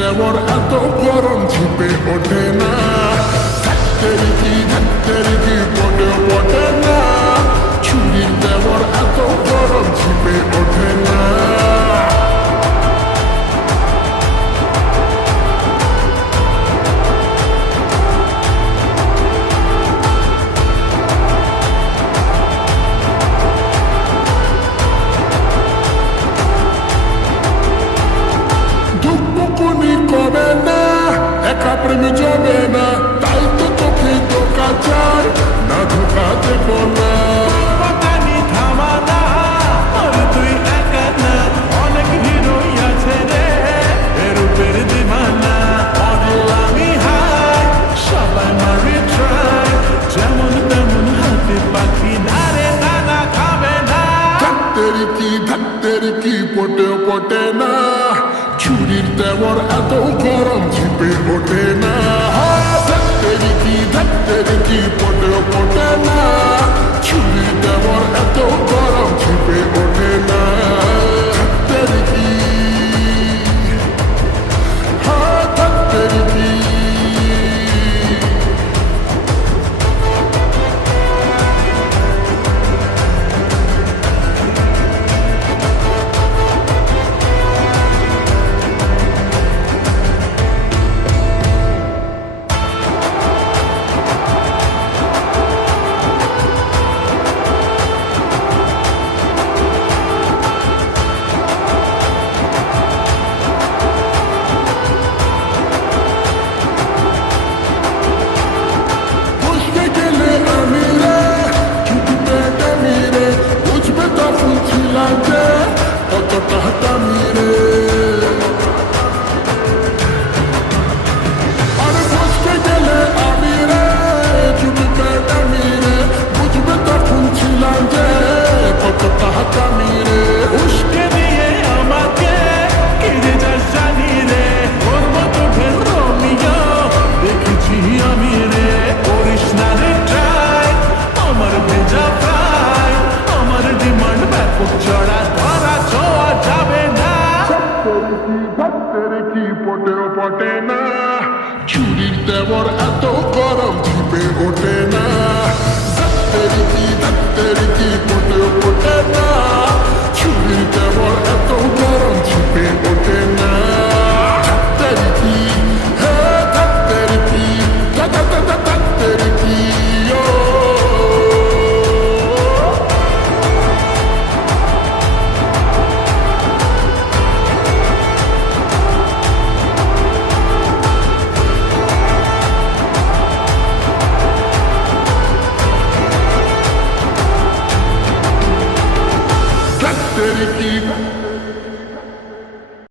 দেওয়ার এত গরম ঝিপে ওঠে না, ধাত্তের কি পটেও পটে না, ছুরির দেওয়ার এত গরম ঝিপে ওঠে না। কবে না একা প্রেম যাবে না, তাই তো তোকে ধোকা চাই না, ধোকা দেব না। তুই একা না, অনেক হিরোই আছে রে, এরূপের দিবানা। আমি হাই সবাই মারি ট্রাই, যেমন তেমন হাতে পাখি না রে, দানা খাবে না। ধাত্তের কি পটেও পটে না, ছুরির দেওয়ার এত গরম ঝিপে ওঠে না। ধাত্তের কি পটেও পটে না, ছুরির দেওয়ার এত গরম ঝিপে ওঠে না। ধাত্তের কি উস্কে দিয়ে আমাকে কেড়ে যাস জানি রে, ওর মতো ঢের রোমিও দেখেছি আমি রে। করিস না রে ট্রাই, আমার ভেজা প্রায়, আমার ডিমান্ড ব্যাপক চড়া, ধরা ছোঁয়া যাবে না। ধাত্তের কি পটেও পটে না, ছুরির দেওয়ার এত গরম ঝিপে ওঠে না। ধাত্তের কি পটেও পটে না, ছুরির দেওয়ার এত গরম ঝিপে ওঠে না। ধাত্তের কি ধাত্তের কি ধাত্তের কি ধাত্তের কি